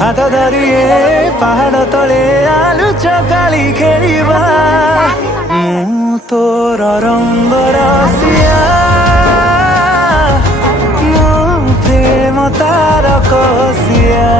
हाथ धरिए पहाड़ तले आलू चकाली खेलिबा मु तोर रंग रसिया मो प्रेम तार कसिया।